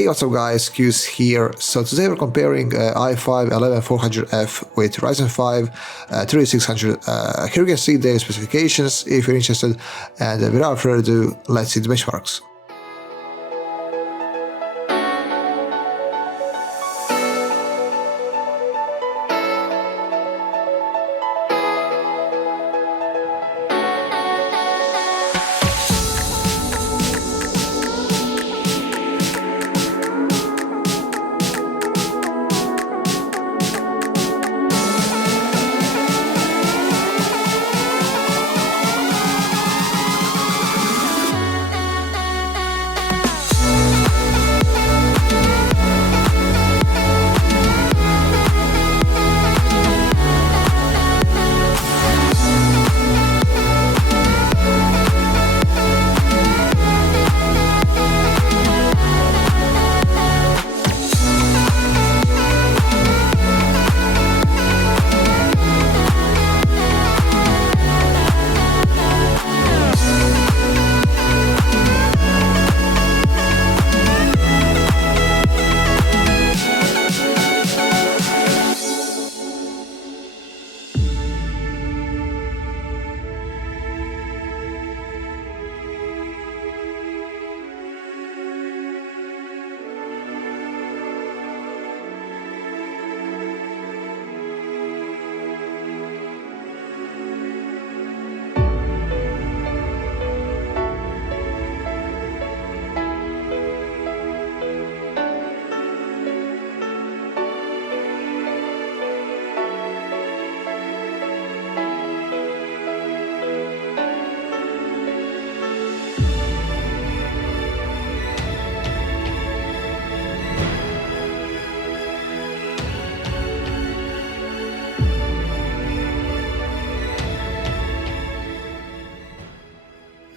Hey, what's up guys, Skuz here. So today we're comparing i5-11400F with Ryzen 5 3600. Here you can see the specifications if you're interested, and without further ado, let's see the benchmarks.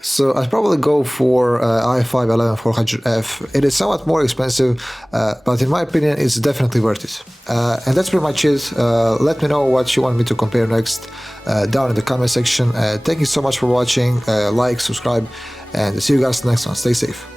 So I'd probably go for i5-11400F. It is somewhat more expensive, but in my opinion, it's definitely worth it. And that's pretty much it. Let me know what you want me to compare next down in the comment section. Thank you so much for watching. Like, subscribe, and see you guys in the next one. Stay safe.